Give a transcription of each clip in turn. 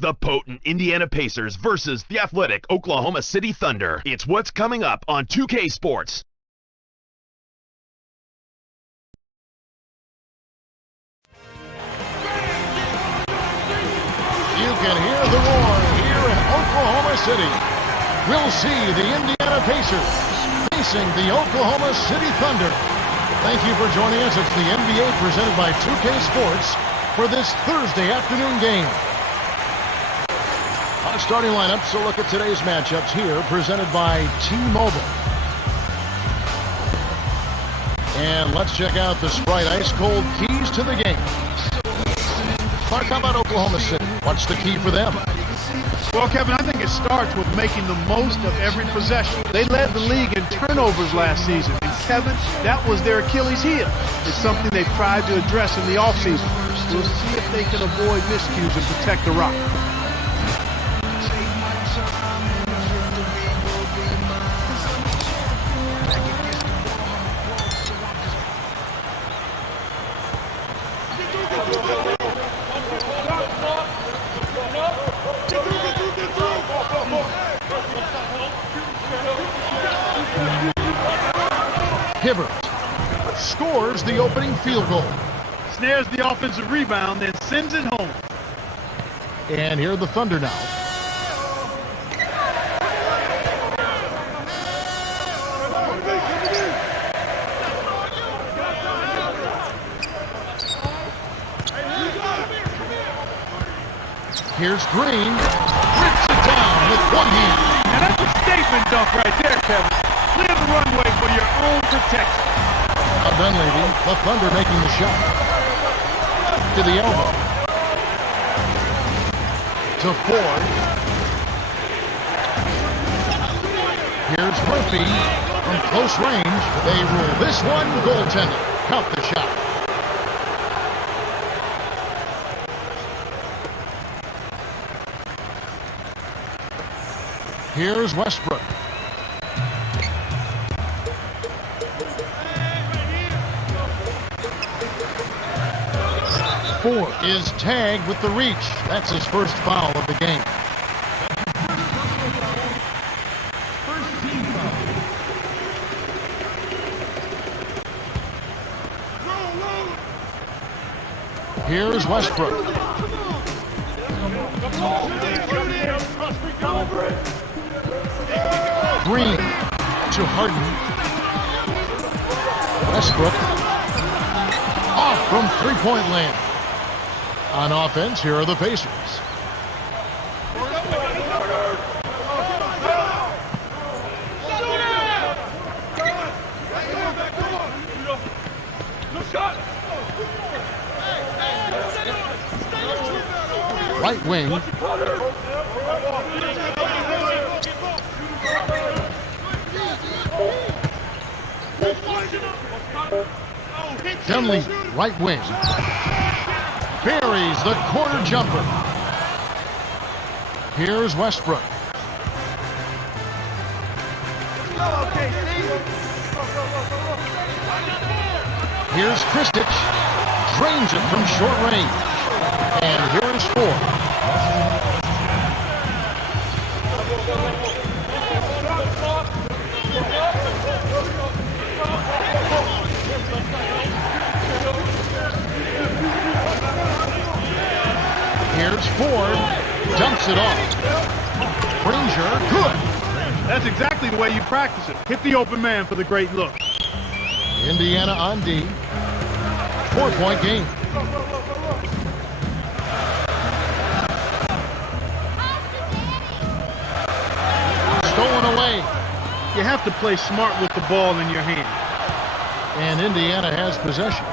The potent Indiana Pacers versus the athletic Oklahoma City Thunder. It's what's coming up on 2K Sports. You can hear the roar here in Oklahoma City. We'll see the Indiana Pacers facing the Oklahoma City Thunder. Thank you for joining us. It's the NBA presented by 2K Sports for this Thursday afternoon game. On the starting lineup, so look at today's matchups here, presented by T-Mobile. And let's check out the Sprite ice-cold keys to the game. Mark, how about Oklahoma City? What's the key for them? Well, Kevin, I think it starts with making the most of every possession. They led the league in turnovers last season. And, Kevin, that was their Achilles heel. It's something they've tried to address in the offseason. We'll see if they can avoid miscues and protect the rock. Hibbert scores the opening field goal. Snares the offensive rebound, then sends it home. And here are the Thunder now. Here's Green. Rips it down with one hand. And that's a statement dunk right there, Kevin. Clear the runway for your own protection. Dunleavy, the Thunder making the shot. To the elbow. To Ford. Here's Murphy from close range. They rule this one goaltending. Count the shot. Here's Westbrook. Ford is tagged with the reach. That's his first foul of the game. First team foul. Here's Westbrook. Green to Harden. Westbrook off from three-point land. On offense, here are the Pacers. Right wing. Dunleavy, right wing. Buries the corner jumper. Here's Westbrook. Here's Kristich. Drains it from short range. And here's Ford. Here's Ford, dumps it off. Granger, good. That's exactly the way you practice it. Hit the open man for the great look. Indiana on D. 4-point game. Stolen away. You have to play smart with the ball in your hand. And Indiana has possession.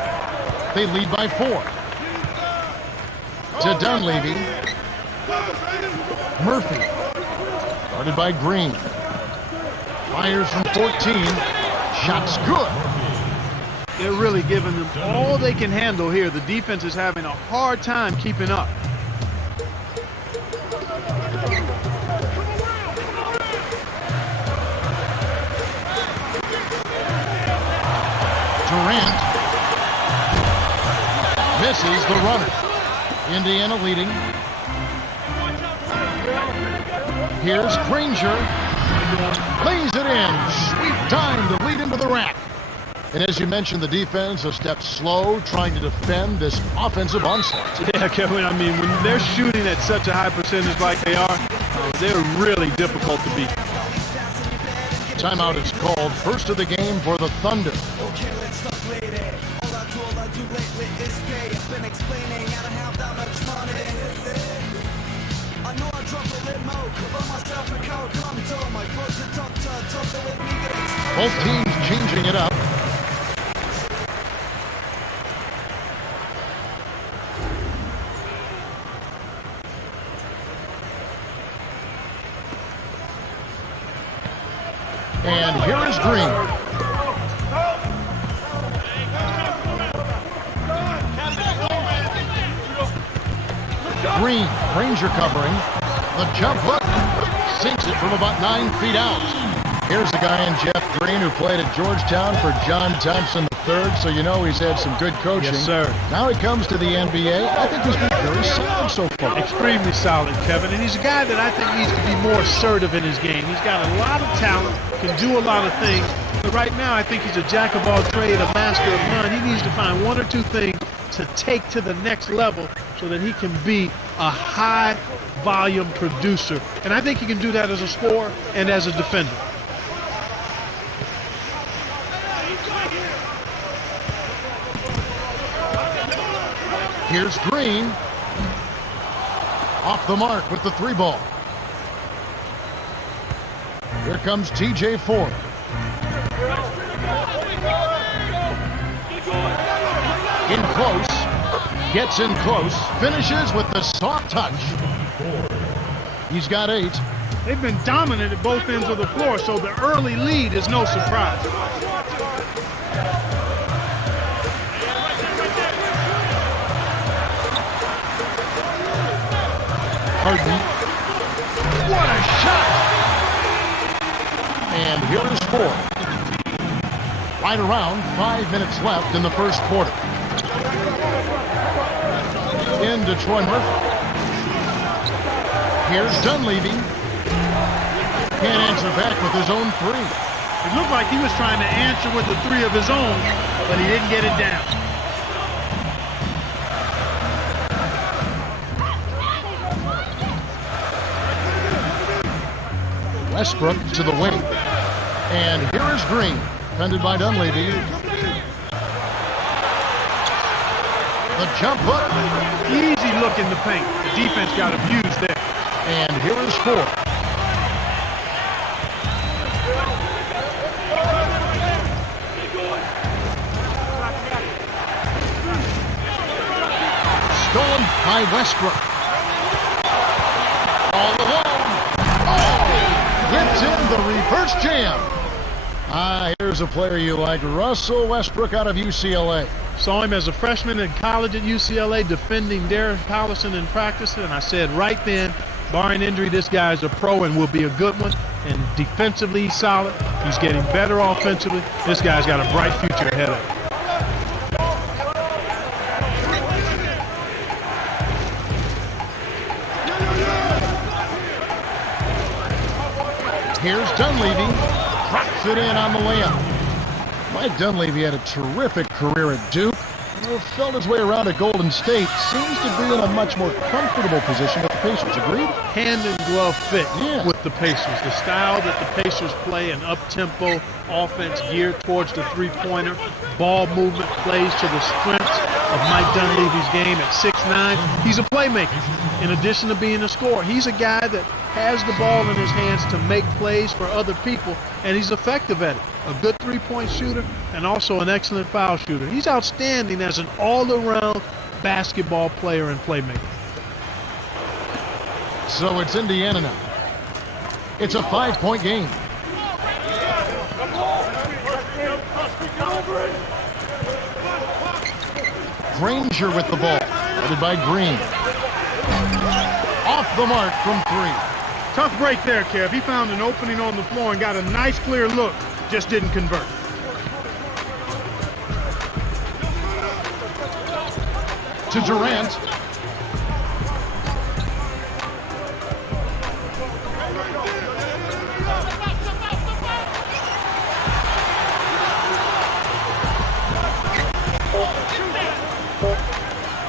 They lead by 4. To Dunleavy. Murphy. Guarded by Green. Fires from 14. Shot's good. They're really giving them all they can handle here. The defense is having a hard time keeping up. Durant misses the runner. Indiana leading. Here's Granger. Lays it in. Sweet time to lead into the rack. And as you mentioned, the defense a step slow, trying to defend this offensive onslaught. Yeah, Kevin, I mean, when they're shooting at such a high percentage like they are, they're really difficult to beat. Timeout is called. First of the game for the Thunder. Both teams changing it up. And here is Green. Green, Granger covering. The jump hook sinks it from about 9 feet out. Here's the guy in Jeff Green who played at Georgetown for John Thompson III, so you know he's had some good coaching. Yes, sir. Now he comes to the NBA. I think he's been very solid so far. Extremely solid, Kevin. And he's a guy that I think needs to be more assertive in his game. He's got a lot of talent, can do a lot of things. But right now, I think he's a jack of all trades, a master of none. He needs to find one or two things to take to the next level so that he can be a high-volume producer. And I think he can do that as a scorer and as a defender. Here's Green. Off the mark with the 3 ball. Here comes T.J. Ford. In close. Gets in close. Finishes with the soft touch. He's got 8. They've been dominant at both ends of the floor, so the early lead is no surprise. Harden. What a shot! And here is Ford. Right around 5 minutes left in the first quarter. Into Troy Murphy. Here's Dunleavy. Can't answer back with his own 3. It looked like he was trying to answer with the 3 of his own, but he didn't get it down. Westbrook to the wing. And here is Green, defended by Dunleavy. The jump hook. Easy look in the paint. The defense got abused there. And here is Ford. Stolen by Westbrook. All alone. Oh! Gets in the reverse jam. Here's a player you like, Russell Westbrook out of UCLA. Saw him as a freshman in college at UCLA defending Derek Collison in practice, and I said right then, barring injury, this guy's a pro and will be a good one. And defensively, he's solid. He's getting better offensively. This guy's got a bright future ahead of him. Here's Dunleavy. Drops it in on the layup. Mike Dunleavy had a terrific career at Duke. Felt his way around at Golden State. Seems to be in a much more comfortable position with the Pacers. Agreed? Hand and glove fit with the Pacers. The style that the Pacers play, an up-tempo offense geared towards the three-pointer. Ball movement plays to the strengths of Mike Dunleavy's game at 6'9". He's a playmaker in addition to being a scorer. He's a guy that has the ball in his hands to make plays for other people, and he's effective at it. A good three-point shooter and also an excellent foul shooter. He's outstanding as an all-around basketball player and playmaker. So it's Indiana now. It's a 5-point game. Granger with the ball, headed by Green. Off the mark from 3. Tough break there, Kev. He found an opening on the floor and got a nice clear look. Just didn't convert. To Durant.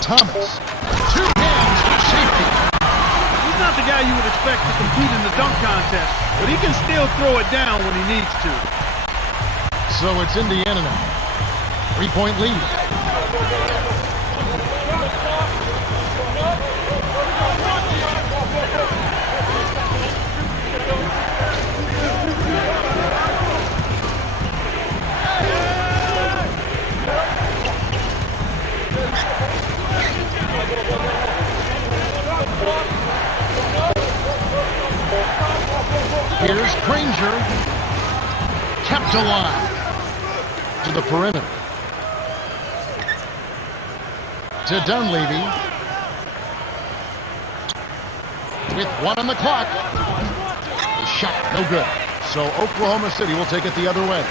Thomas. Two hands for safety. He's not the guy you would expect to compete in the dunk contest, but he can still throw it down when he needs to. So it's Indiana now. 3-point lead. Here's Granger. Kept alive. To the perimeter. To Dunleavy. With 1 on the clock. The shot, no good. So Oklahoma City will take it the other way.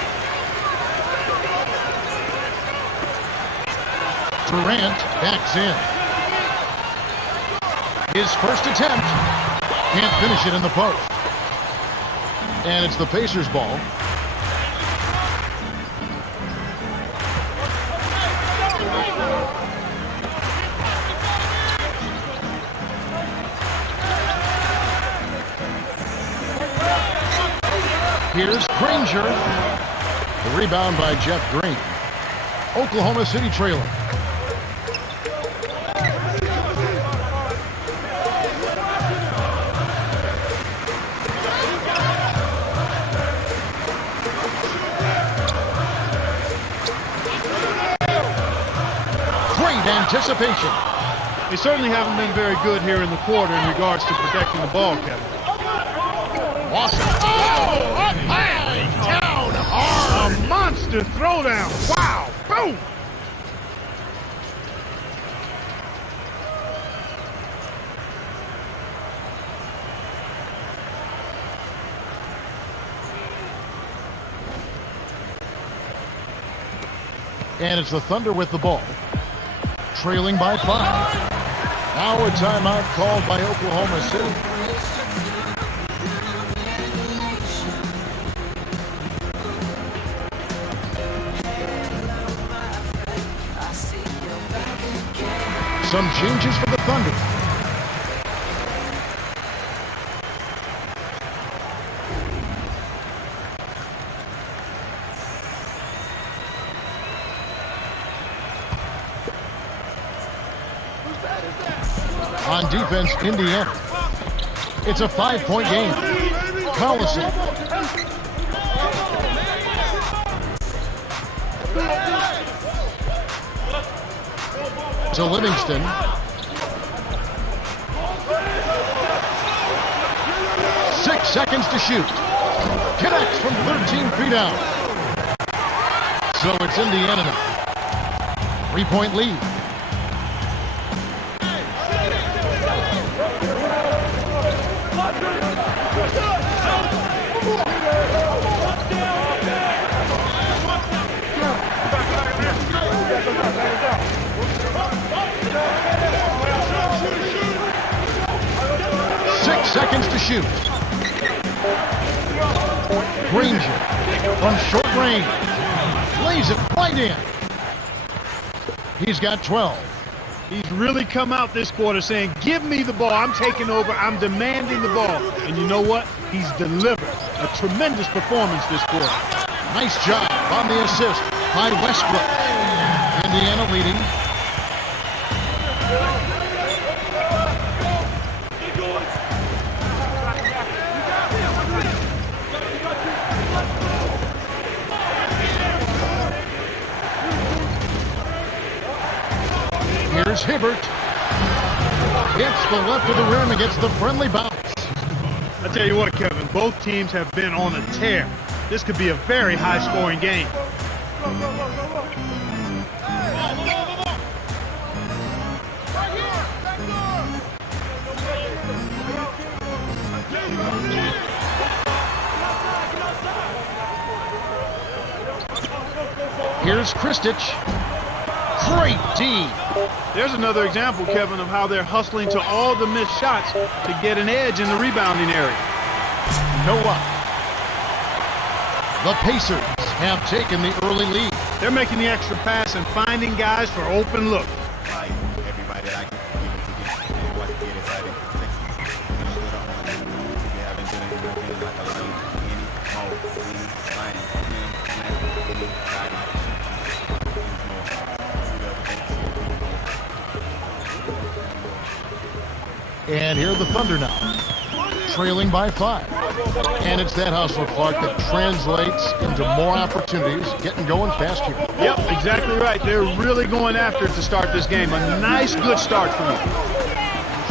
Durant backs in. His first attempt. Can't finish it in the post. And it's the Pacers' ball. Here's Granger. The rebound by Jeff Green. Oklahoma City trailing. Great anticipation. They certainly haven't been very good here in the quarter in regards to protecting the ball, Kevin. Awesome. Oh, up high, down hard. A monster throwdown. Wow. Boom. And it's the Thunder with the ball. Trailing by 5. Now a timeout called by Oklahoma City. Some changes for the Thunder. On defense, Indiana. It's a 5-point game. Collison. To Livingston. Six seconds to shoot. Connects from 13 feet out. So it's Indiana now. 3-point lead. Seconds to shoot. Granger from short range. Lays it right in. He's got 12. He's really come out this quarter saying, give me the ball. I'm taking over. I'm demanding the ball. And you know what? He's delivered. A tremendous performance this quarter. Nice job on the assist by Westbrook. Indiana leading. Here's Hibbert. Gets the left of the rim and gets the friendly bounce. I tell you what, Kevin, both teams have been on a tear. This could be a very high-scoring game. Here's Kristich. Great D. There's another example, Kevin, of how they're hustling to all the missed shots to get an edge in the rebounding area. You know what? The Pacers have taken the early lead. They're making the extra pass and finding guys for open look. And here are the Thunder now, trailing by 5. And it's that hustle, Clark, that translates into more opportunities, getting going fast here. Yep, exactly right. They're really going after it to start this game. A nice, good start for them.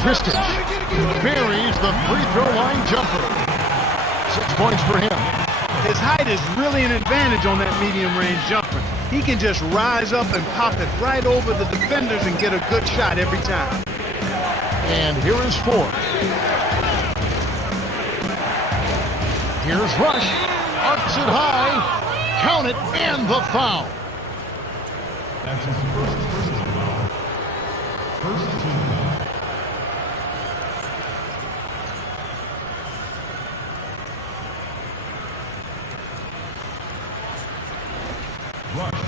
Kristich buries the free throw line jumper. 6 points for him. His height is really an advantage on that medium-range jumper. He can just rise up and pop it right over the defenders and get a good shot every time. And here is Ford. Here's Rush. Arcs it high. Count it, and the foul. That's his first personal foul. First team foul. Rush.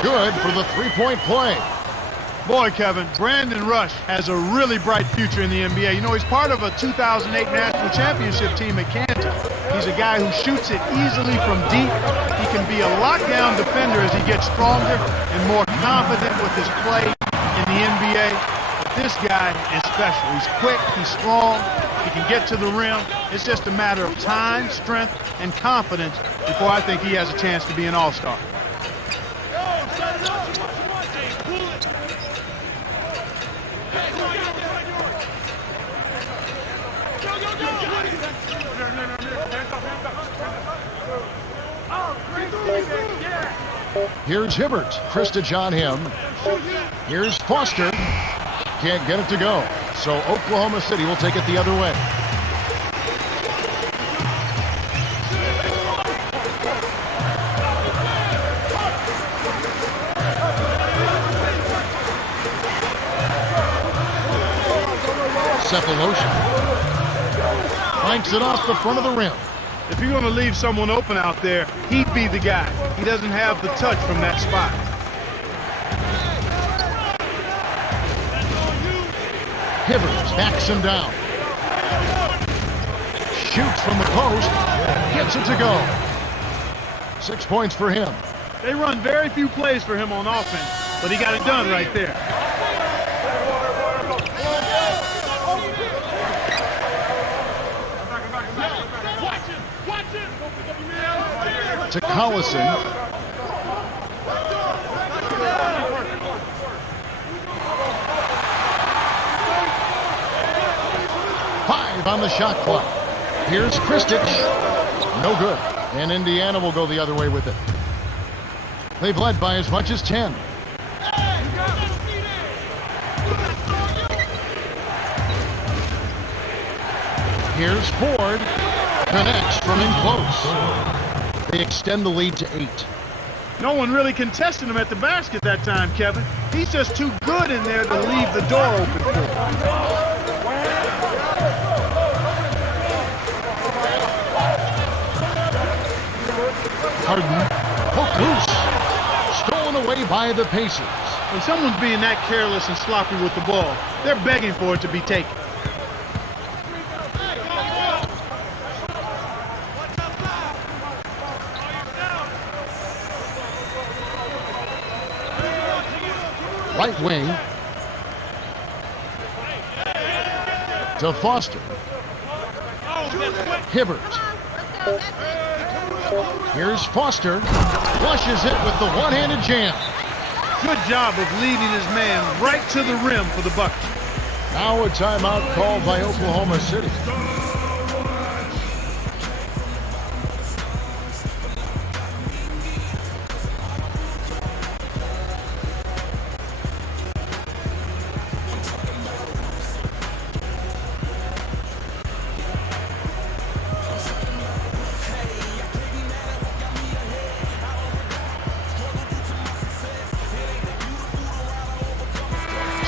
Good for the three-point play. Boy, Kevin, Brandon Rush has a really bright future in the NBA. You know, he's part of a 2008 National Championship team at Kansas. He's a guy who shoots it easily from deep. He can be a lockdown defender as he gets stronger and more confident with his play in the NBA. But this guy is special. He's quick, he's strong, he can get to the rim. It's just a matter of time, strength, and confidence before I think he has a chance to be an all-star. Here's Hibbert. Kristich on him. Here's Foster. Can't get it to go. So Oklahoma City will take it the other way. Cephalosha flanks it off the front of the rim. If you're going to leave someone open out there, he'd be the guy. He doesn't have the touch from that spot. Hibbert backs him down. Shoots from the post. Gets it to go. 6 points for him. They run very few plays for him on offense, but he got it done right there. To Collison. Five on the shot clock. Here's Kristich. No good. And Indiana will go the other way with it. They've led by as much as 10. Here's Ford. Connects from in close. They extend the lead to 8. No one really contested him at the basket that time, Kevin. He's just too good in there to leave the door open for him. Harden, hook loose. Stolen away by the Pacers. When someone's being that careless and sloppy with the ball, they're begging for it to be taken. Right wing to Foster. Hibbert. Here's Foster. Flushes it with the one-handed jam. Good job of leading his man right to the rim for the bucket. Now a timeout called by Oklahoma City.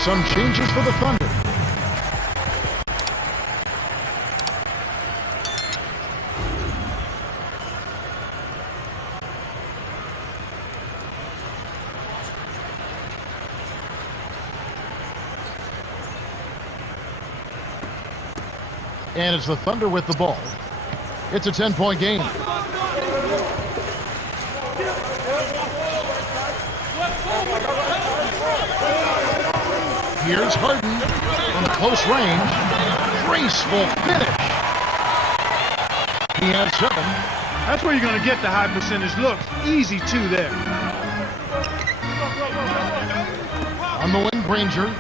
Some changes for the Thunder. And it's the Thunder with the ball. It's a 10-point game. Here's Harden from close range. Graceful finish. He has 7. That's where you're going to get the high percentage looks. Easy 2 there. On the wing, Granger.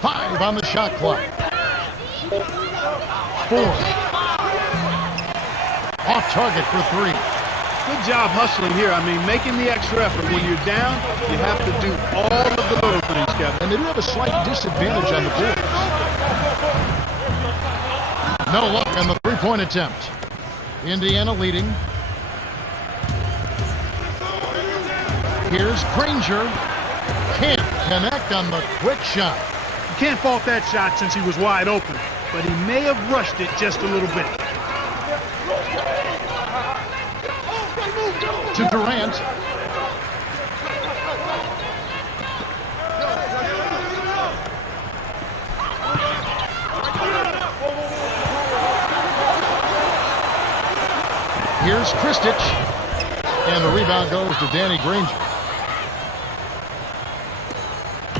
Five on the shot clock. 4. Off target for 3. Good job hustling here. I mean, making the extra effort. When you're down, you have to do all of the little things, Kevin. And they do have a slight disadvantage on the board. No luck on the three-point attempt. Indiana leading. Here's Granger. Can't connect on the quick shot. You can't fault that shot since he was wide open, but he may have rushed it just a little bit. To Durant. Here's Kristich. And the rebound goes to Danny Granger.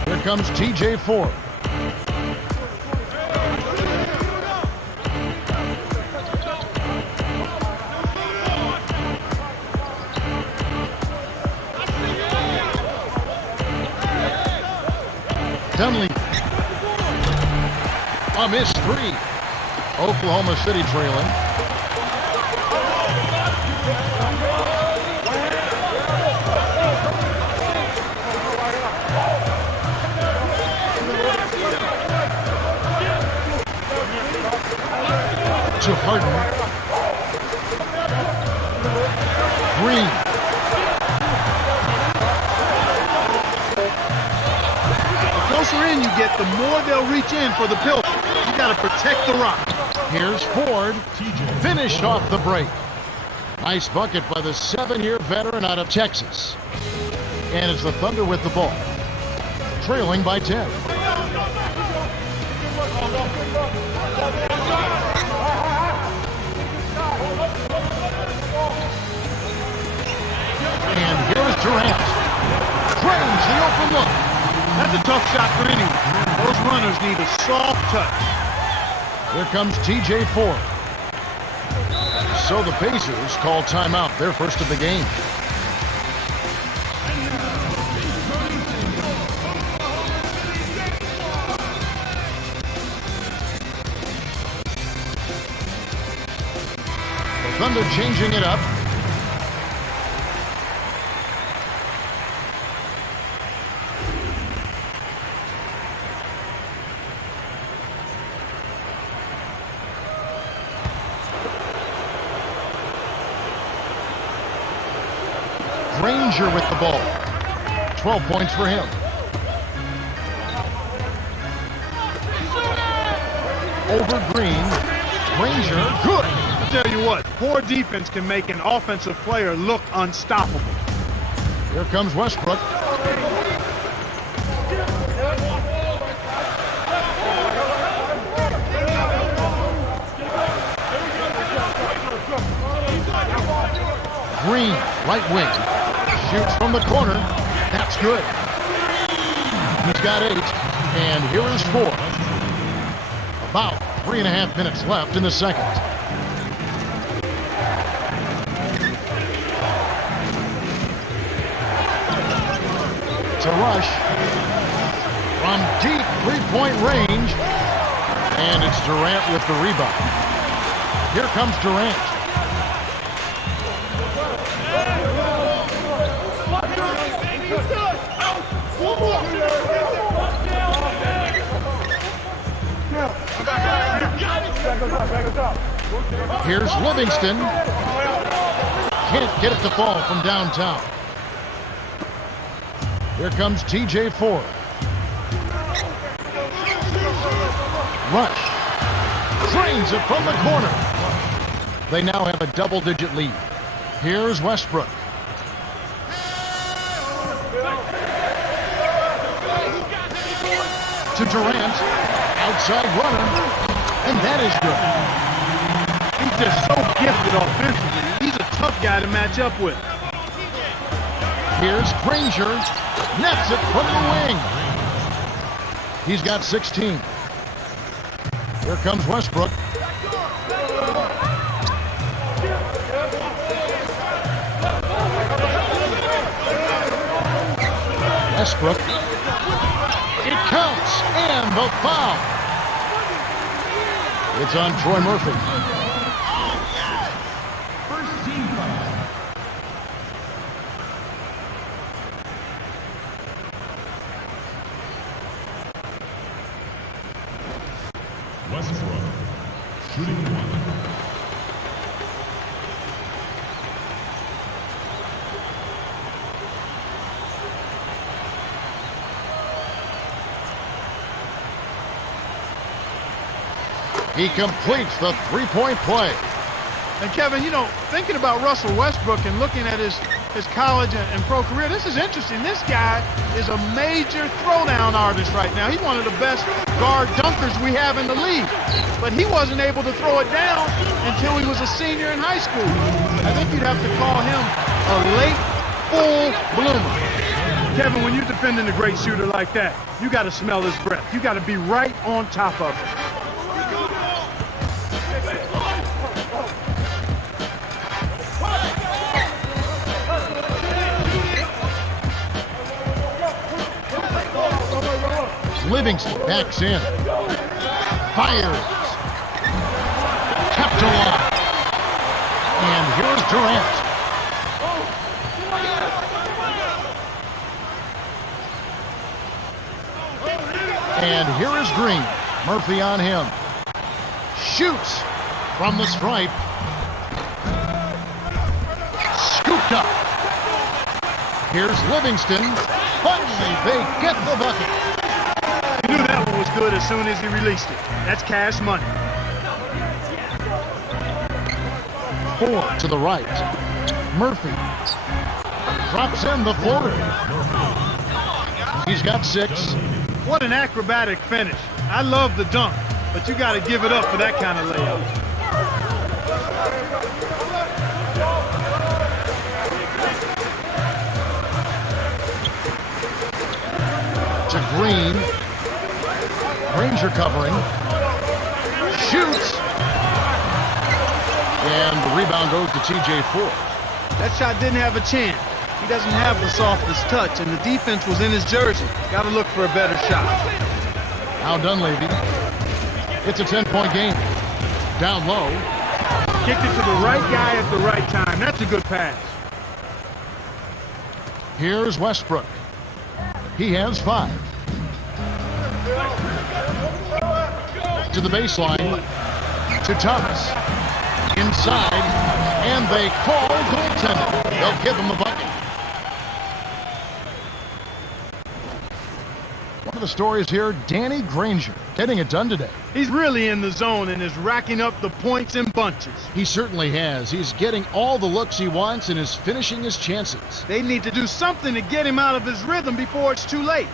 Here comes T.J. Ford. Dunley. A missed 3. Oklahoma City trailing. To Harden. Green. Closer in you get, the more they'll reach in for the pillar. You got to protect the rock. Here's Ford. Finished off the break. Nice bucket by the 7-year veteran out of Texas. And it's the Thunder with the ball. Trailing by 10. And here's Durant. Drains the open look. That's a tough shot for anyone. Those runners need a soft touch. Here comes T.J. Ford. So the Pacers call timeout, their first of the game. The Thunder changing it up. Granger with the ball. 12 points for him. Over Green. Granger, good. I'll tell you what, poor defense can make an offensive player look unstoppable. Here comes Westbrook. Green, right wing. Shoots from the corner. That's good. He's got 8. And here is 4. About 3.5 minutes left in the second. To Rush. From deep three-point range. And it's Durant with the rebound. Here comes Durant. Here's Livingston. Can't get it to fall from downtown. Here comes T.J. Ford. Rush. Drains it from the corner. They now have a double-digit lead. Here's Westbrook. To Durant. Outside runner. And that is good. He's just so gifted offensively. He's a tough guy to match up with. Here's Granger. Nets it from the wing. He's got 16. Here comes Westbrook. Westbrook. It counts, and the foul. It's on Troy Murphy. First team foul. Westbrook, shooting one. He completes the three-point play. And Kevin, you know, thinking about Russell Westbrook and looking at his college and pro career, this is interesting. This guy is a major throwdown artist right now. He's one of the best guard dunkers we have in the league. But he wasn't able to throw it down until he was a senior in high school. I think you'd have to call him a late full bloomer. Kevin, when you're defending a great shooter like that, you got to smell his breath. You got to be right on top of it. Livingston backs in. Fires. Kept alive. And here's Durant. And here is Green. Murphy on him. Shoots from the stripe. Scooped up. Here's Livingston. Finally, they get the bucket. He knew that one was good as soon as he released it. That's cash money. 4 to the right. Murphy drops in the floater. He's got 6. What an acrobatic finish. I love the dunk, but you got to give it up for that kind of layup. To Green. Granger covering. Shoots. And the rebound goes to T.J. Ford. That shot didn't have a chance. He doesn't have the softest touch, and the defense was in his jersey. Got to look for a better shot. Now Dunleavy. It's a 10-point game. Down low. Kicked it to the right guy at the right time. That's a good pass. Here's Westbrook. He has 5. To the baseline. To Thomas. Inside. And they call goaltending. They'll give him a bucket. One of the stories here, Danny Granger getting it done today. He's really in the zone and is racking up the points in bunches. He certainly has. He's getting all the looks he wants and is finishing his chances. They need to do something to get him out of his rhythm before it's too late.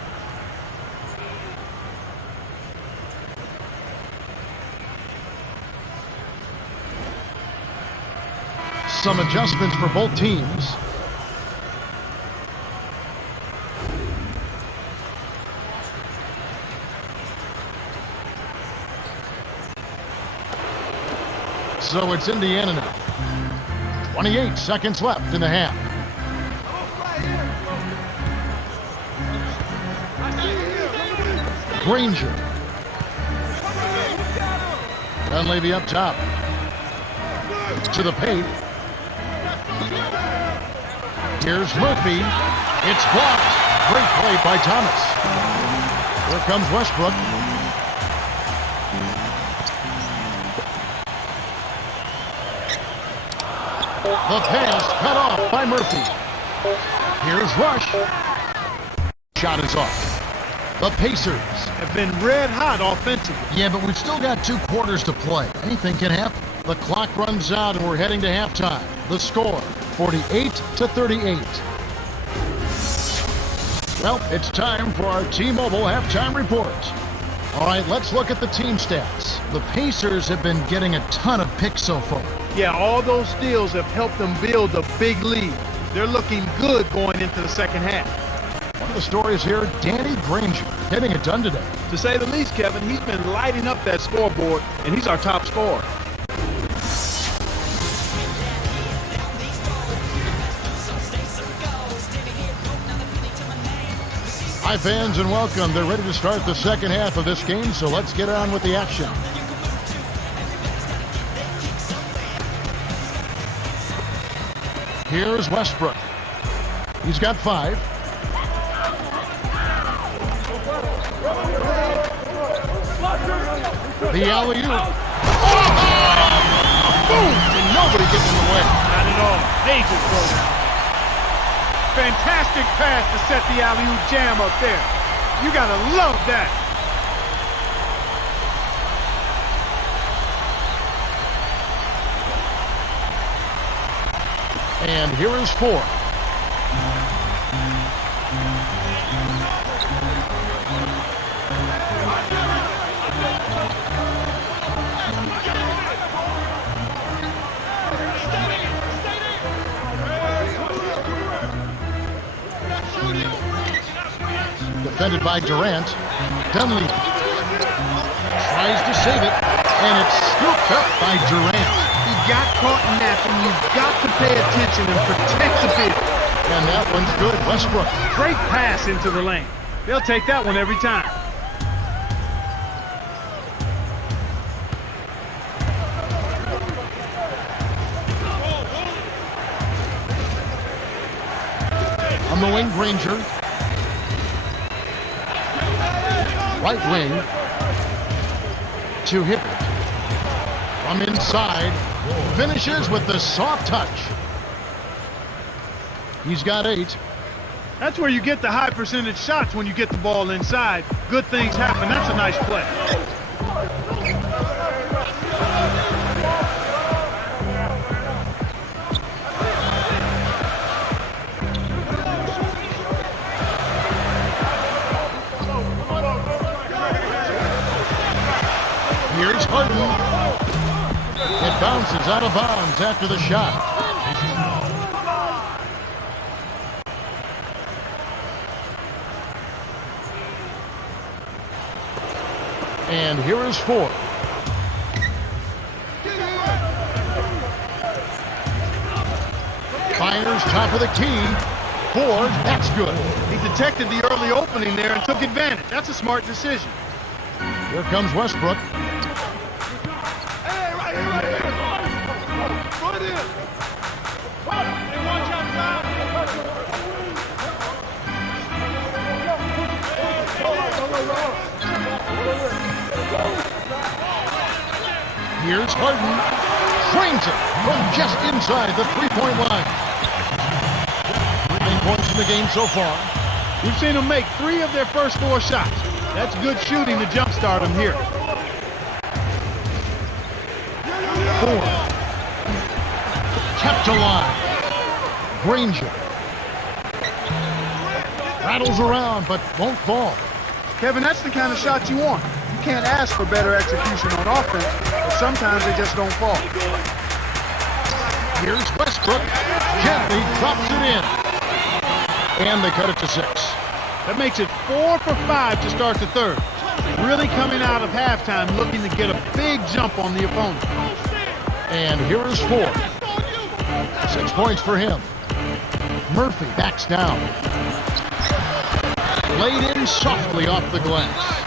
Some adjustments for both teams. So it's Indiana now. 28 seconds left in the half. Granger. Dunleavy up top. To the paint. Here's Murphy. It's blocked. Great play by Thomas. Here comes Westbrook. The pass cut off by Murphy. Here's Rush. Shot is off. The Pacers have been red hot offensively. Yeah, but we've still got 2 quarters to play. Anything can happen. The clock runs out and we're heading to halftime. The score, 48-38. Well, it's time for our T-Mobile halftime report. All right, let's look at the team stats. The Pacers have been getting a ton of picks so far. Yeah, all those steals have helped them build a big lead. They're looking good going into the second half. One of the stories here, Danny Granger getting it done today. To say the least, Kevin, he's been lighting up that scoreboard, and he's our top scorer. Hi, fans, and welcome. They're ready to start the second half of this game, so let's get on with the action. Here's Westbrook. He's got 5. The alley-oop. Oh! Boom! And nobody gets in the way. Not at all. Major throw. Fantastic pass to set the alley-oop jam up there. You gotta love that. And here is 4. Defended by Durant. Dunleavy tries to save it, and it's scooped up by Durant. He got caught napping. You've got to pay attention and protect the bid. And that one's good. Westbrook. Great pass into the lane. They'll take that one every time. On the wing, Granger. Right wing to Hibbert. From inside, finishes with the soft touch. He's got 8. That's where you get the high percentage shots when you get the ball inside. Good things happen. That's a nice play. Here's Harden. It bounces out of bounds after the shot. And here is 4. Fires top of the key. Ford, that's good. He detected the early opening there and took advantage. That's a smart decision. Here comes Westbrook. Here's Harden. Trains it from just inside the three-point line. 9 points in the game so far. We've seen them make 3 of their first 4 shots. That's good shooting to jumpstart them here. 4. Kept alive. Granger. Rattles around but won't fall. Kevin, that's the kind of shot you want. You can't ask for better execution on offense, but sometimes they just don't fall. Here's Westbrook. Gently drops it in. And they cut it to 6. That makes it 4 for 5 to start the third. Really coming out of halftime looking to get a big jump on the opponent. And here is 4. 6 points for him. Murphy backs down. Laid in softly off the glass.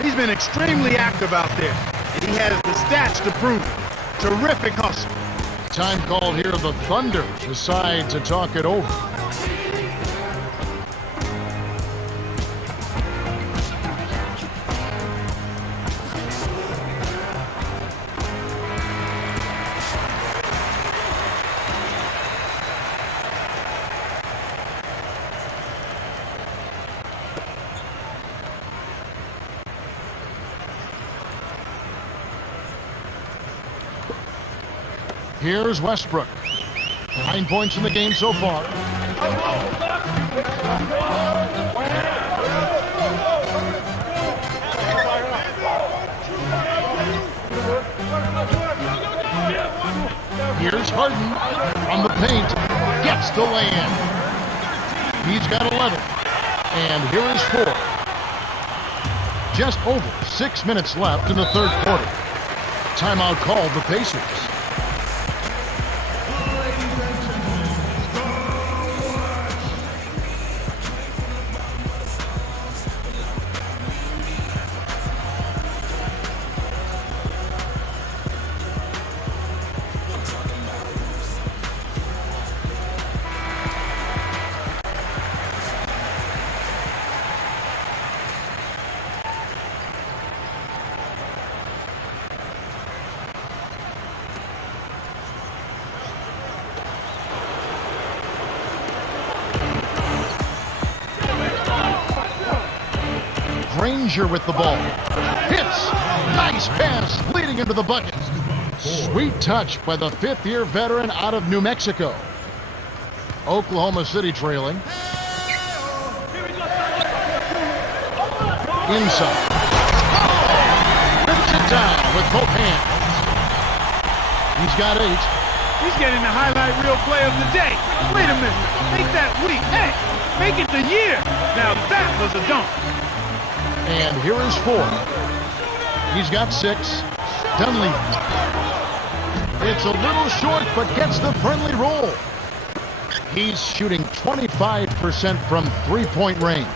He's been extremely active out there, and he has the stats to prove it. Terrific hustle. Time called here. The Thunder decide to talk it over. Here's Westbrook. 9 points in the game so far. Here's Harden from the paint. Gets the lay-in. He's got 11. And here is 4. Just over 6 minutes left in the third quarter. Timeout called the Pacers. Granger with the ball. Hits. Nice pass leading into the bucket. Sweet touch by the fifth-year veteran out of New Mexico. Oklahoma City trailing. Inside. Rips it down with both hands. He's got 8. He's getting the highlight reel play of the day. Wait a minute. Make that week. Hey, make it the year. Now that was a dunk. And here is 4. He's got 6. Dunleavy. It's a little short, but gets the friendly roll. He's shooting 25% from three-point range.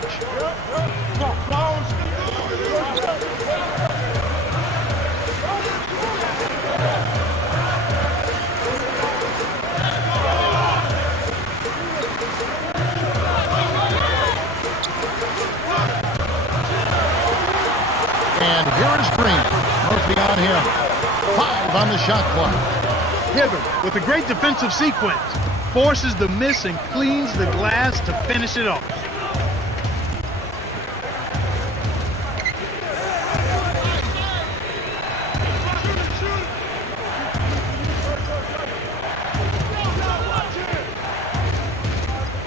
And here is Green. Murphy on him. 5 on the shot clock. Hibbert, with a great defensive sequence, forces the miss and cleans the glass to finish it off.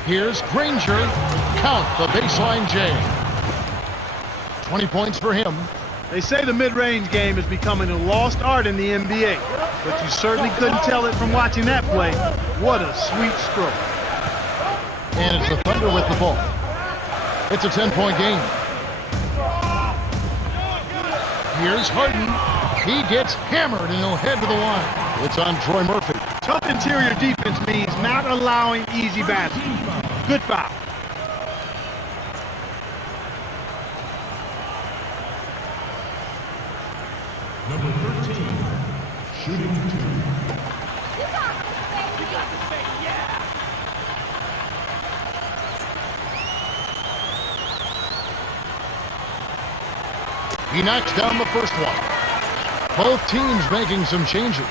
Here's Granger. Count the baseline J. 20 points for him. They say the mid-range game is becoming a lost art in the NBA, but you certainly couldn't tell it from watching that play. What a sweet stroke. And it's the Thunder with the ball. It's a 10-point game. Here's Harden. He gets hammered and he'll head to the line. It's on Troy Murphy. Tough interior defense means not allowing easy baskets. Good foul. Number 13, shooting 2. He knocks down the first one. Both teams making some changes.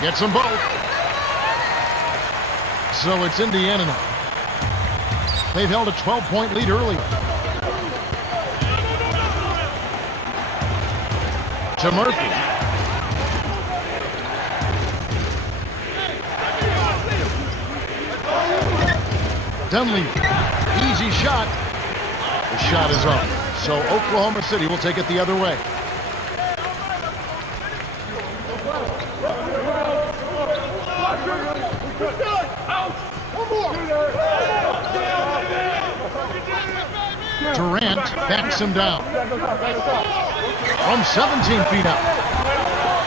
Gets them both. So it's Indiana now. They've held a 12-point lead earlier. To Murphy. Dunleavy. Easy shot. The shot is up. So Oklahoma City will take it the other way. Durant backs him down. From 17 feet out.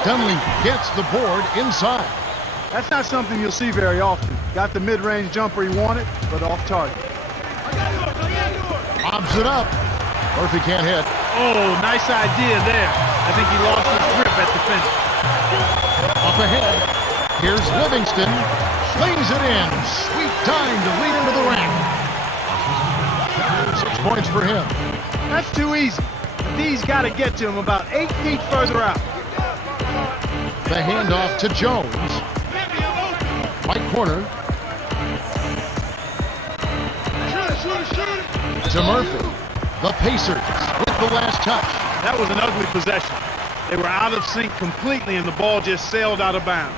Dunleavy gets the board inside. That's not something you'll see very often. Got the mid-range jumper he wanted, but off target. Lobs it up. Murphy can't hit. Oh, nice idea there. I think he lost his grip at the finish. Up ahead. Here's Livingston. Flings it in. Sweet time to lead into the rack. 6 points for him. That's too easy. D's got to get to him about 8 feet further out. The handoff to Jones. corner. To Murphy. The Pacers with the last touch. That was an ugly possession. They were out of sync completely, and the ball just sailed out of bounds.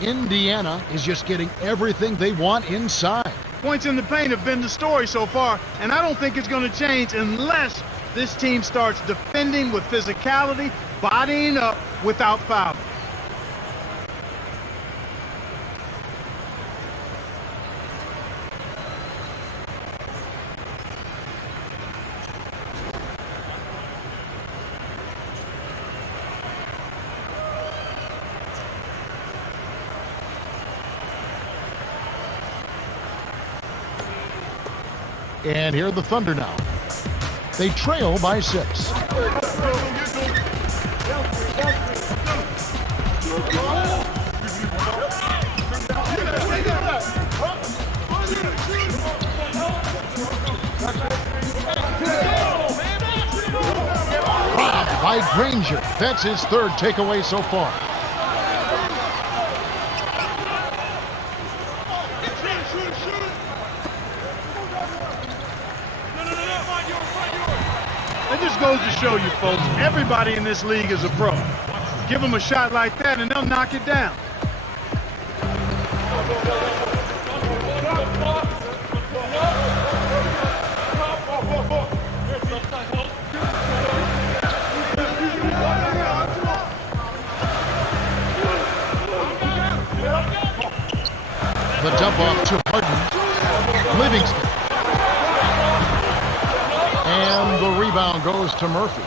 Indiana is just getting everything they want inside. Points in the paint have been the story so far, and I don't think it's going to change unless this team starts defending with physicality, bodying up without fouling. And here are the Thunder now. They trail by 6. Robbed by Granger. That's his third takeaway so far. It just goes to show you, folks, everybody in this league is a pro. Give them a shot like that, and they'll knock it down. The dump off to Harden. Livingston. And the rebound goes to Murphy.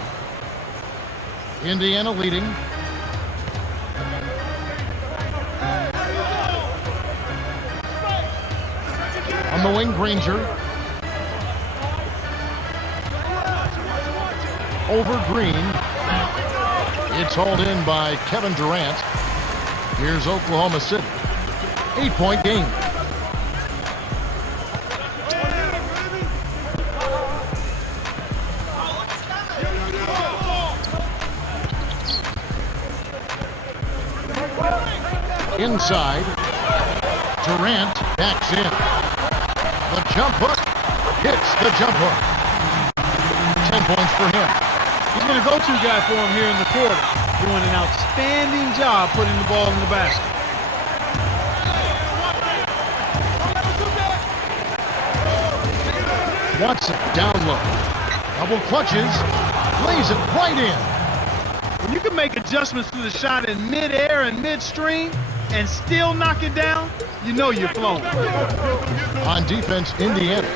Indiana leading. On the wing, Granger. Over Green. It's hauled in by Kevin Durant. Here's Oklahoma City. 8-point game. Inside, Durant backs in. The jump hook hits the jump hook. 10 points for him. He's been a go-to guy for him here in the quarter, doing an outstanding job putting the ball in the basket. Watson down low. Double clutches, lays it right in. When you can make adjustments to the shot in mid-air and midstream and still knock it down, you know you're flowing. On defense, Indiana.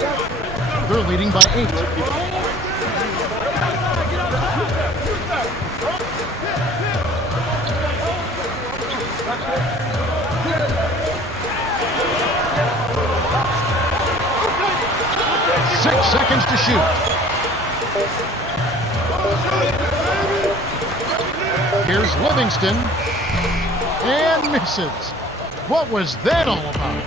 They're leading by 8. Six seconds to shoot. Here's Livingston. And misses. What was that all about?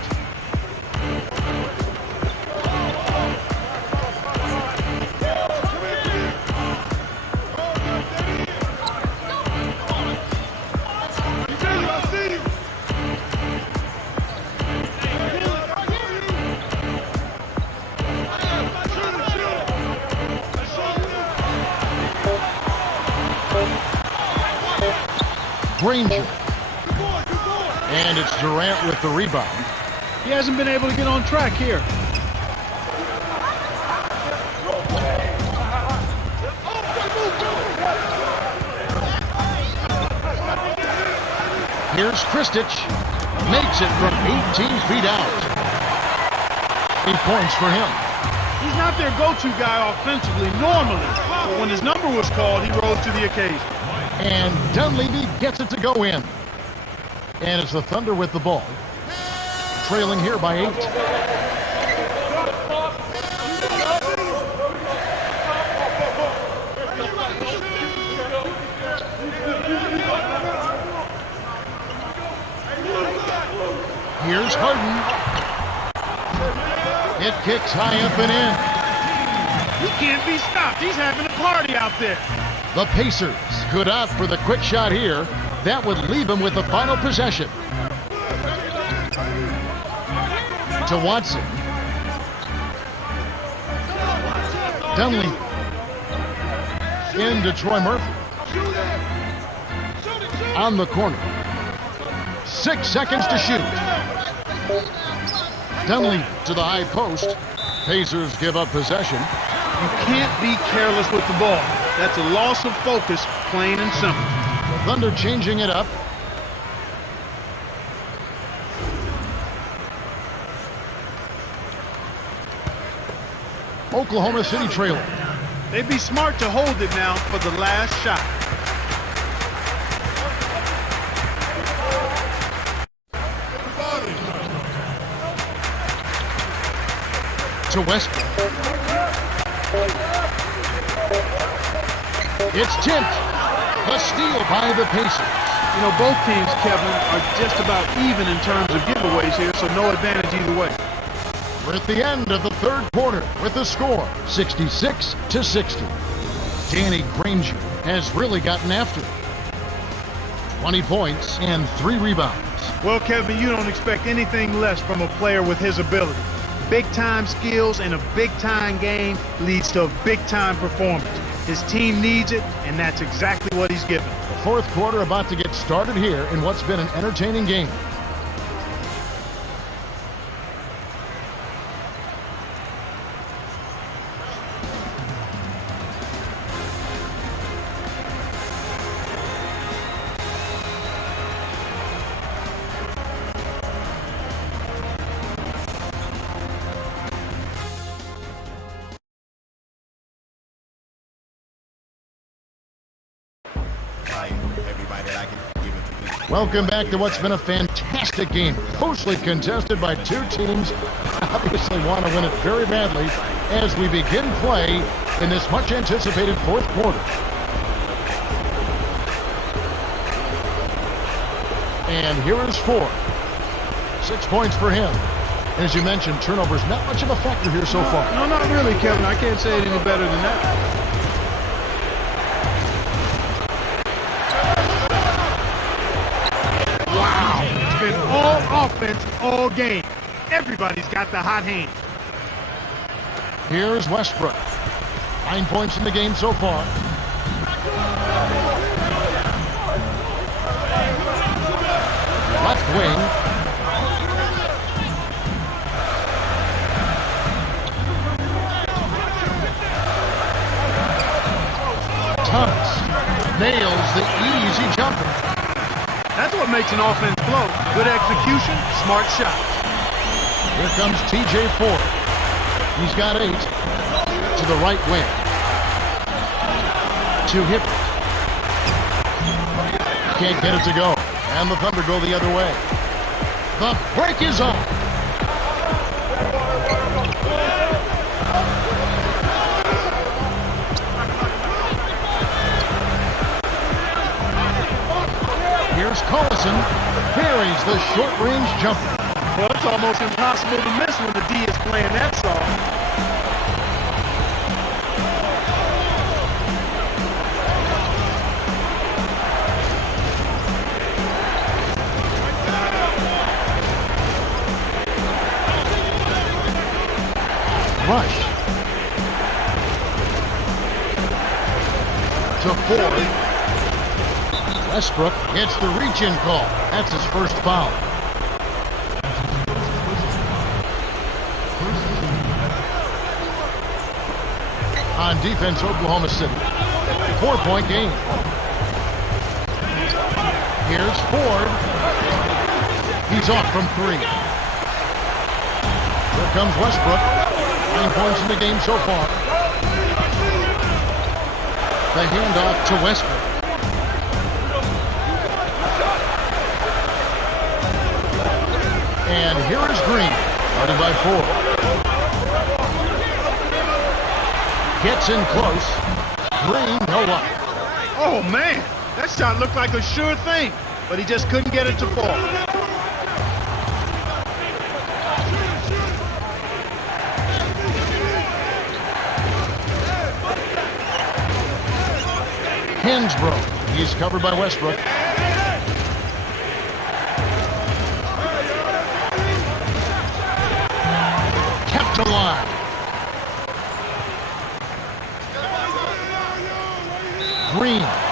Granger. And it's Durant with the rebound. He hasn't been able to get on track here. Here's Kristich. Makes it from 18 feet out. 8 points for him. He's not their go-to guy offensively normally, but when his number was called, he rose to the occasion. And Dunleavy gets it to go in. And it's the Thunder with the ball. Trailing here by 8. Here's Harden. It kicks high up and in. He can't be stopped. He's having a party out there. The Pacers could opt for the quick shot here. That would leave him with the final possession. to Watson. Dunley into Troy Murphy. On the corner. 6 seconds to shoot. Dunley to the high post. Pacers give up possession. You can't be careless with the ball. That's a loss of focus, plain and simple. Thunder changing it up. Oklahoma City trailing. They'd be smart to hold it now for the last shot. To Westbrook. It's tipped. A steal by the Pacers. You know, both teams, Kevin, are just about even in terms of giveaways here, so no advantage either way. We're at the end of the third quarter with the score 66-60. Danny Granger has really gotten after it. 20 points and 3 rebounds. Well, Kevin, you don't expect anything less from a player with his ability. Big-time skills in a big-time game leads to a big-time performance. His team needs it, and that's exactly what he's given. The fourth quarter about to get started here in what's been an entertaining game. Welcome back to what's been a fantastic game. Closely contested by two teams obviously want to win it very badly as we begin play in this much anticipated fourth quarter. And here is Ford. 6 points for him. As you mentioned, turnovers not much of a factor here so far. No, not really, Kevin. I can't say it any better than that. All offense, all game. Everybody's got the hot hand. Here's Westbrook. 9 points in the game so far. Left wing. Thomas nails the easy jumper. That's what makes an offense flow. Good execution, smart shot. Here comes T.J. Ford. He's got 8. To the right wing. To Hibbert. Can't get it to go. And the Thunder go the other way. The break is on. Here's Collison, buries the short-range jumper. Well, it's almost impossible to miss when the D is playing that song. Rush. To Ford. Westbrook gets the reach-in call. That's his first foul. On defense, Oklahoma City. 4-point game. Here's Ford. He's off from 3. Here comes Westbrook. 9 points in the game so far. The handoff to Westbrook. And here is Green, guarded by Ford. Gets in close. Green, no luck. Oh, man. That shot looked like a sure thing, but he just couldn't get it to fall. Hansbrough. He's covered by Westbrook.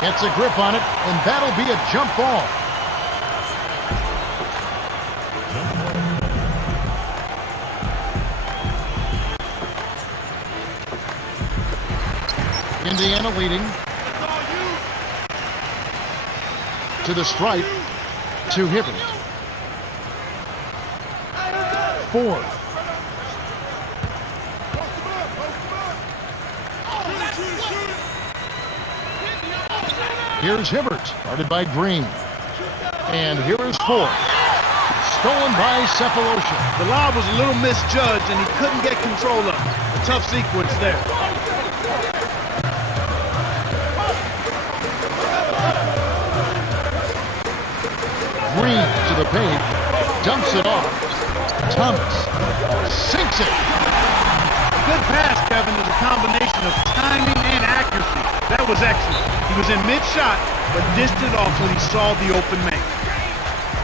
Gets a grip on it, and that'll be a jump ball. Indiana leading. To the stripe. To Hibbert. Ford. Here's Hibbert, guarded by Green. And here is Ford. Stolen by Cephalosha. The lob was a little misjudged, and he couldn't get control of it. A tough sequence there. Green to the paint. Dumps it off. Thomas sinks it. Good pass, Kevin, is a combination of timing and accuracy. That was excellent. He was in mid-shot, but dished it off when he saw the open man.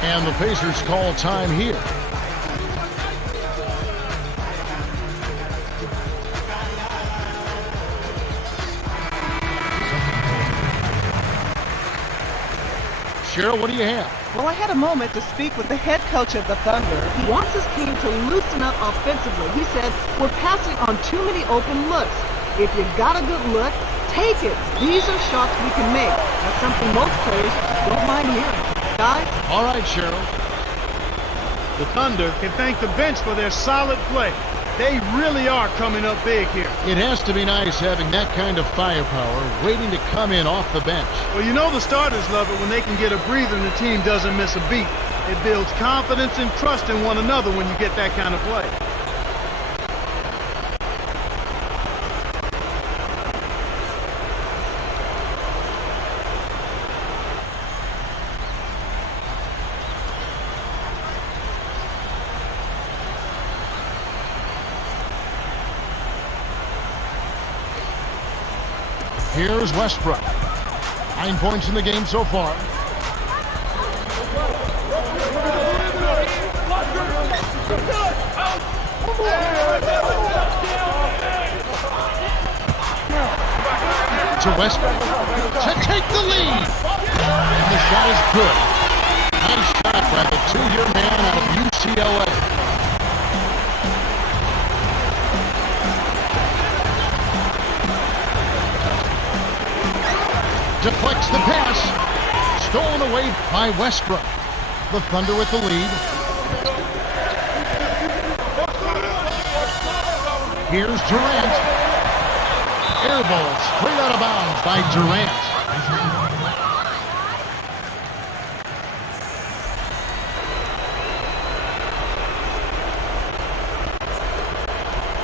And the Pacers call time here. Cheryl, what do you have? Well, I had a moment to speak with the head coach of the Thunder. He wants his team to loosen up offensively. He said, we're passing on too many open looks. If you got a good look, take it. These are shots we can make. That's something most players don't mind hearing. Guys? All right, Cheryl. The Thunder can thank the bench for their solid play. They really are coming up big here. It has to be nice having that kind of firepower waiting to come in off the bench. Well, you know the starters love it when they can get a breather and the team doesn't miss a beat. It builds confidence and trust in one another when you get that kind of play. Here's Westbrook. 9 points in the game so far. To Westbrook to take the lead. And the shot is good. Nice shot by the two-year man out of UCLA. Deflects the pass. Stolen away by Westbrook. The Thunder with the lead. Here's Durant. Air ball straight out of bounds by Durant.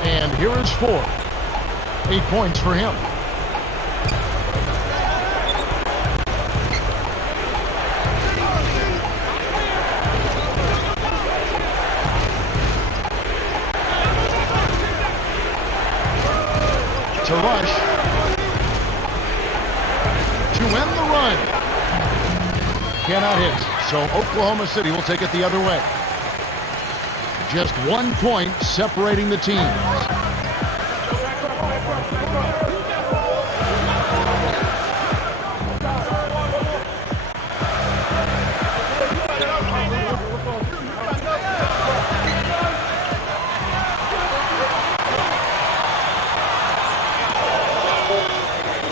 And here is Ford. 8 points for him. To rush. To end the run. Cannot hit. So Oklahoma City will take it the other way. Just 1 point separating the teams.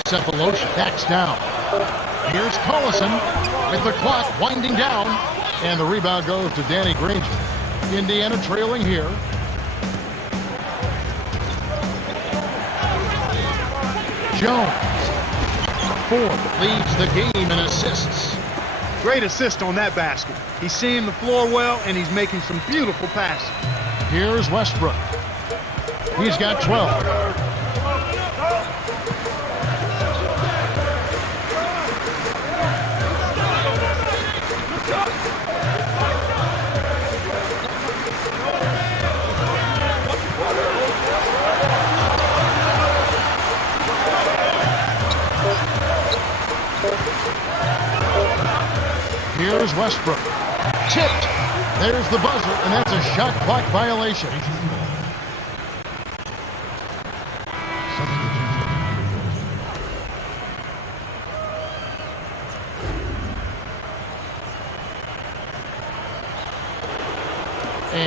Cephalosha backs down. Here's Collison with the clock winding down. And the rebound goes to Danny Granger. Indiana trailing here. Jones. Ford leads the game in assists. Great assist on that basket. He's seeing the floor well, and he's making some beautiful passes. Here's Westbrook. He's got 12. Here's Westbrook. Tipped. There's the buzzer, and that's a shot clock violation.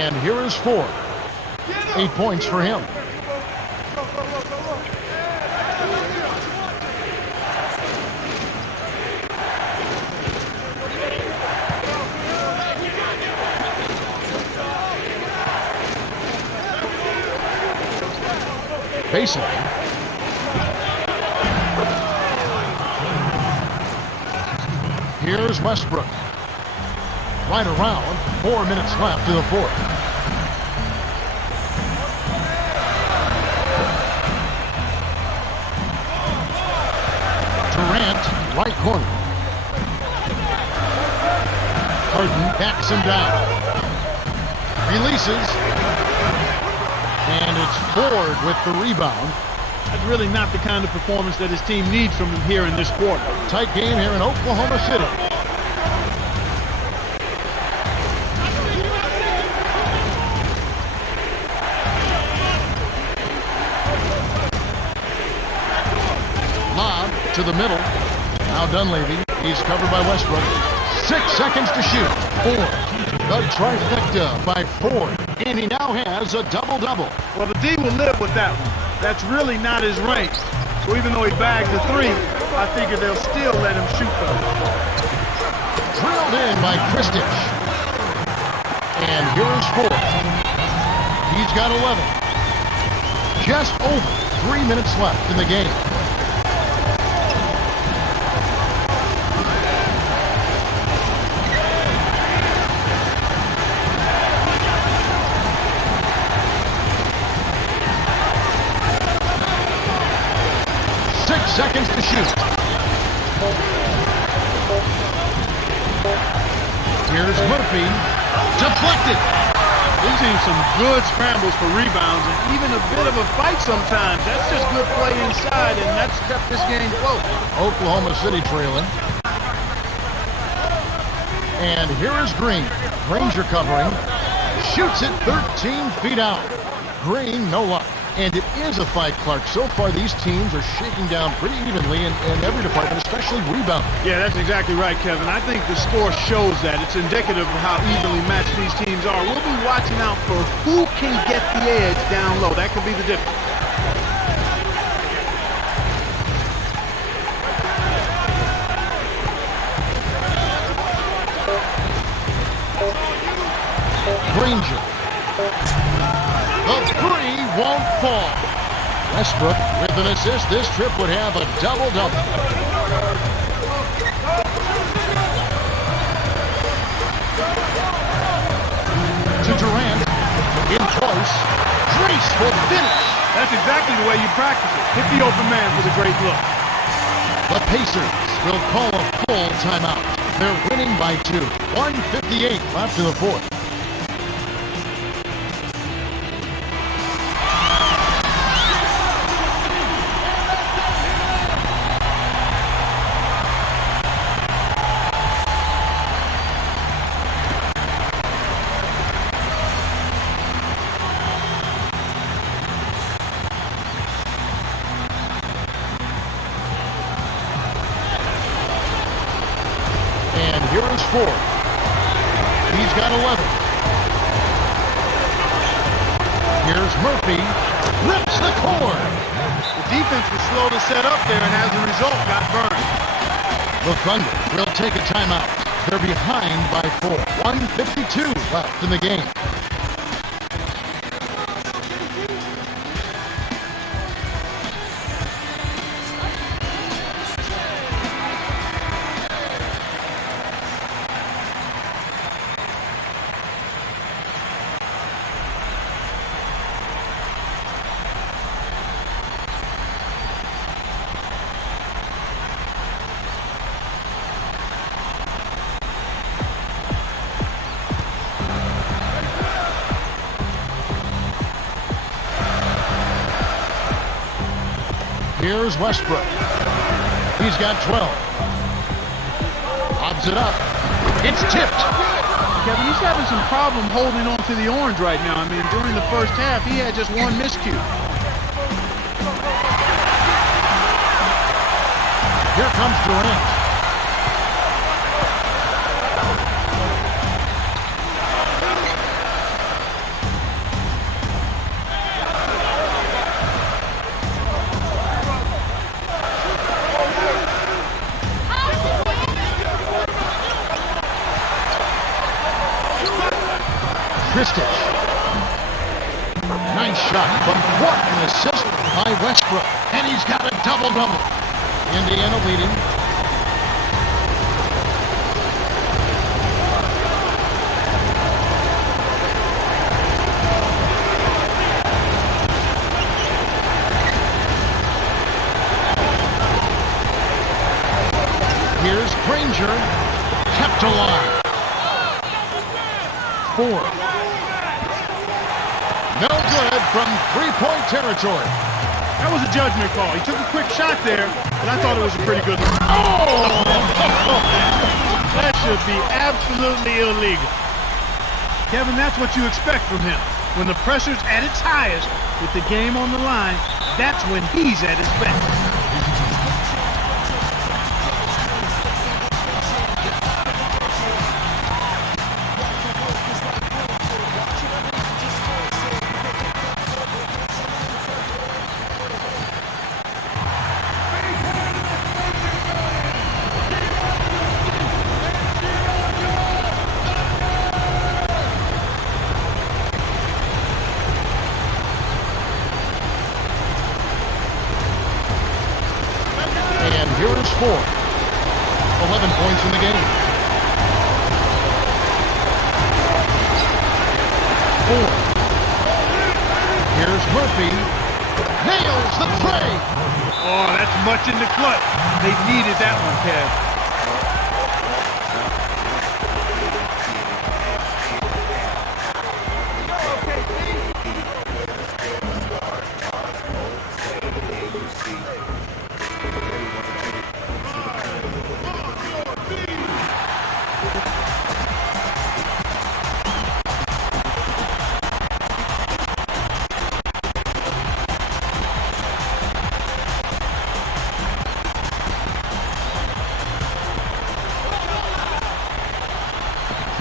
And here is Ford. 8 points for him. Baseline. Here's Westbrook. Right around. 4 minutes left to the fourth. Durant, right corner. Harden backs him down. Releases. And it's Ford with the rebound. That's really not the kind of performance that his team needs from him here in this quarter. Tight game here in Oklahoma City. Lob to the middle. Now Dunleavy. He's covered by Westbrook. 6 seconds to shoot. Ford. The trifecta by Ford. And he now has a double-double. Well, the D will live with that one. That's really not his range. So even though he bagged the three, I think they'll still let him shoot those. Drilled in by Kristich. And here's Ford. He's got 11. Just over 3 minutes left in the game. Seconds to shoot. Here's Murphy. Deflected. We've seen some good scrambles for rebounds and even a bit of a fight sometimes. That's just good play inside, and that's kept this game close. Oklahoma City trailing. And here is Green. Granger covering. Shoots it 13 feet out. Green, no luck. And it is a fight, Clark. So far, these teams are shaking down pretty evenly in every department, especially rebounding. Yeah, that's exactly right, Kevin. I think the score shows that. It's indicative of how evenly matched these teams are. We'll be watching out for who can get the edge down low. That could be the difference. Granger. The three won't fall. Westbrook with an assist. This trip would have a double-double. To Durant. In close. Graceful finish. That's exactly the way you practice it. Hit the open man with a great look. The Pacers will call a full timeout. They're winning by 2. 1:58 left in the fourth. Ford. He's got 11. Here's Murphy. Rips the cord. The defense was slow to set up there and as a result got burned. The Thunder will take a timeout. They're behind by 4. 1:52 left in the game. Here's Westbrook. He's got 12. Lobs it up. It's tipped. Kevin, he's having some problem holding on to the orange right now. I mean, during the first half, he had just one miscue. Here comes Durant. Nice shot, but what an assist by Westbrook. And he's got a double-double. Indiana leading. Here's Granger, kept alive. 4. No good from three-point territory. That was a judgment call. He took a quick shot there, but I thought it was a pretty good one. Oh! That should be absolutely illegal. Kevin, that's what you expect from him. When the pressure's at its highest, with the game on the line, that's when he's at his best. Here is 4. 11 points in the game. 4. Here's Murphy. Nails the tray. Oh, that's much in the clutch. They needed that one, Kev.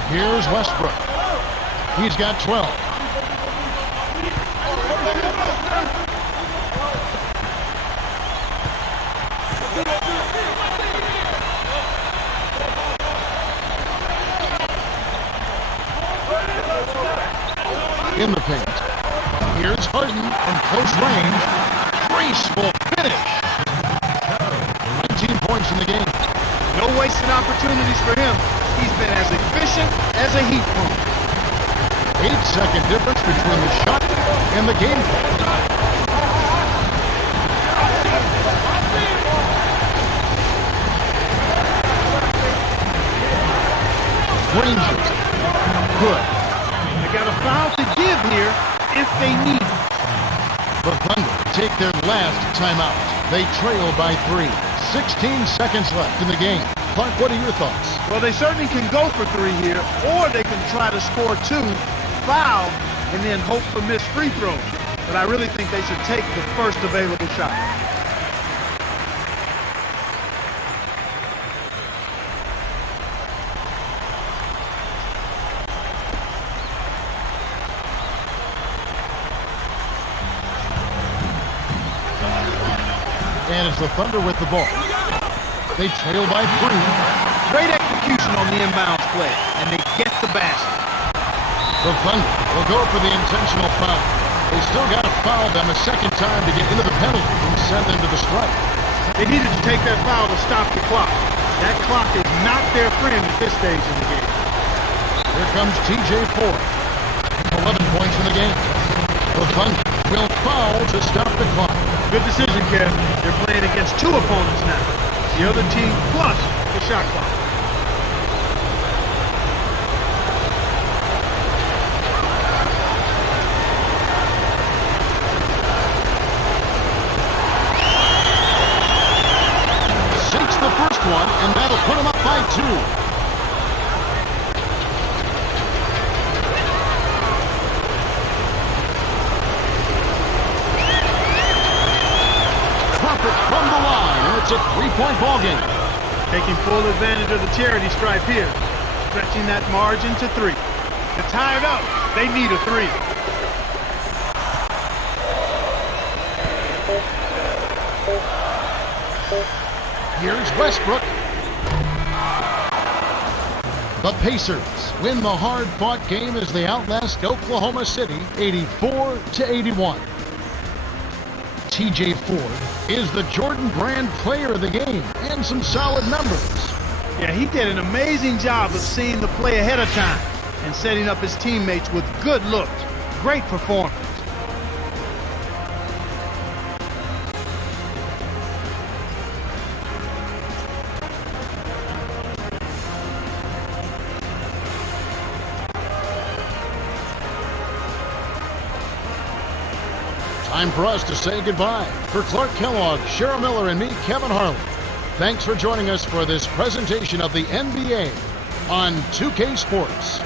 Here's Westbrook. He's got 12. In the paint. Here's Harden from close range. Graceful finish. 19 points in the game. No wasted opportunities for him. He's been as efficient as a heat pump. 8-second difference between the shot and the game plan. Granger. Good. They got a foul to give here if they need it. The Thunder take their last timeout. They trail by 3. 16 seconds left in the game. Clark, what are your thoughts? Well, they certainly can go for 3 here, or they can try to score 2, foul, and then hope for missed free throws. But I really think they should take the first available shot. And it's the Thunder with the ball. They trail by 3. Great execution on the inbounds play, and they get the basket. The Thunder will go for the intentional foul. They still got to foul them a second time to get into the penalty and send them to the strike. They needed to take that foul to stop the clock. That clock is not their friend at this stage in the game. Here comes T.J Ford. 11 points in the game. The Thunder will foul to stop the clock. Good decision, Kev. They're playing against 2 opponents now. The other team plus the shot clock. Sinks the first one, and that'll put him up by 2. Perfect from the line, and it's a 3-point ball game. Taking full advantage of the charity stripe here. Stretching that margin to 3. To tie it up, they need a 3. Here's Westbrook. The Pacers win the hard-fought game as they outlast Oklahoma City 84-81. T.J Ford is the Jordan Brand player of the game and some solid numbers. Yeah, he did an amazing job of seeing the play ahead of time and setting up his teammates with good looks. Great performance. Time for us to say goodbye. For Clark Kellogg, Cheryl Miller, and me, Kevin Harlan, thanks for joining us for this presentation of the NBA on 2K Sports.